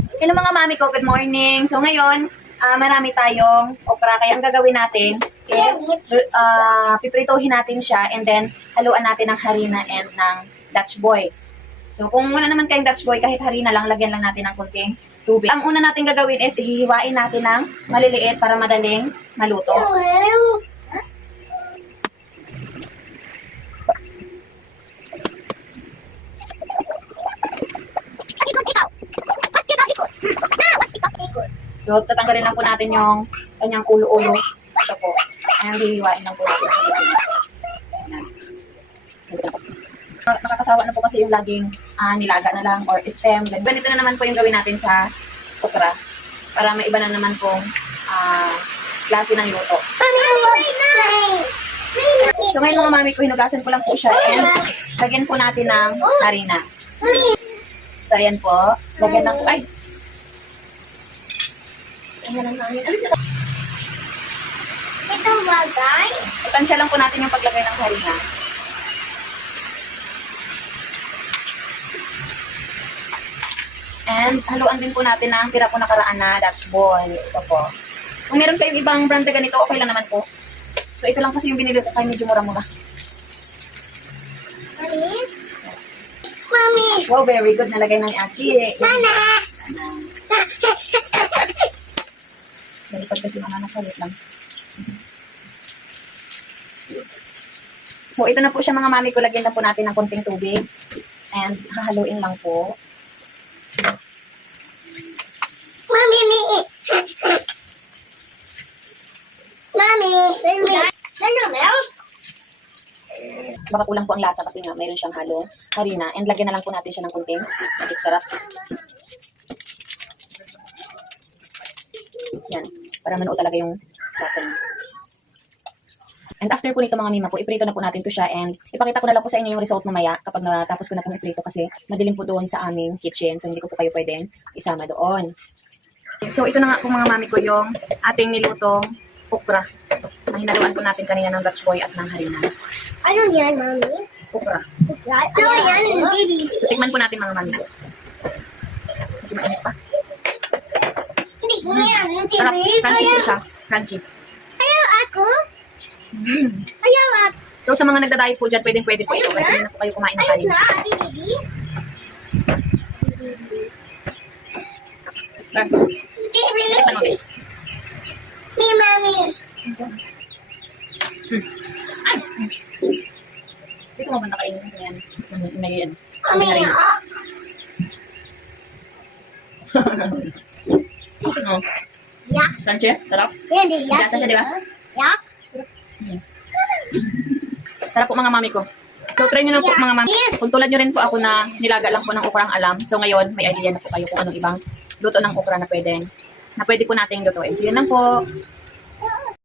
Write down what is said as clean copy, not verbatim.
Hello mga mami ko, good morning. So ngayon, marami tayong okra. Kaya ang gagawin natin is piprituhin natin siya and then haluan natin ng harina and ng Dutch boy. So kung wala naman kayong Dutch boy, kahit harina lang, lagyan lang natin ng kunting tubig. Ang una natin gagawin is hihiwain natin ng maliliit para madaling maluto. So, tatanggalin lang po natin yung kanyang ulo-ulo. Ito po. Ayan, hihiwain lang po natin. Nakakasawa na po kasi yung laging nilaga na lang or stem. Ganito na naman po yung gawin natin sa okra. Para may iba na naman pong klase ng luto. So, ngayon mga mami ko, hinugasan ko lang po siya and lagyan po natin ng harina. So, ayan po. Lagyan ng... Ay! Ito bagay. Tansya lang po natin yung paglagay ng harina. And haluan din po natin ang tira po nakaraan na Dutch ball. Ito po. Kung meron kayong ibang brand na ganito, okay lang naman po. So ito lang kasi yung binili ko kaya medyo mura-mura. Mami? Mami! Wow, very good. Nalagay ng ate. Nana! Dalipad kasi mga nakalit lang. So, ito na po siya mga mami ko. Lagyan na po natin ng konting tubig. And hahaluin lang po. Mami! Mami! Ano milk? Baka kulang po ang lasa kasi nga mayroon siyang halong harina. And lagyan na lang po natin siya ng konting sarap. Yan. Para manuot talaga yung lasa niya. And after po nito mga mima po, iprito na po natin to siya and ipakita ko na lang po sa inyo yung result mamaya kapag natapos ko na pong iprito kasi madilim po doon sa aming kitchen so hindi ko po kayo pwedeng isama doon. So ito na nga po mga mami ko yung ating nilutong okra. Na hinaluan po natin kanina ng Dutch boy at ng harina. Ano yan, Mami? Okra. Ano yan, baby? So tikman po natin mga mami ko. Medyo mainit pa. Hindi yan, Sarap. baby. Crunchy po siya. Crunchy. Ayaw ako. Ayaw ako. So sa mga nagda-diet po dyan, pwede po ito. Pwede na po kayo kumain ng Ayaw kanin. na, adi baby. Tikman mo, babe. Me, Mami. Dito mo ba nakainin kasi yan? Ngayon. Mami, Ano? yak. Crunchy? Sarap? Hindi, yak. Lasa siya, di ba? Yak. Sarap po mga mami ko. So try nyo na po mga mami. Yes. Kung tulad nyo rin po ako na nilaga lang po ng okrang alam. So ngayon, may idea na po kayo kung anong ibang luto ng okra na pwede po nating lutuin. So yun lang po.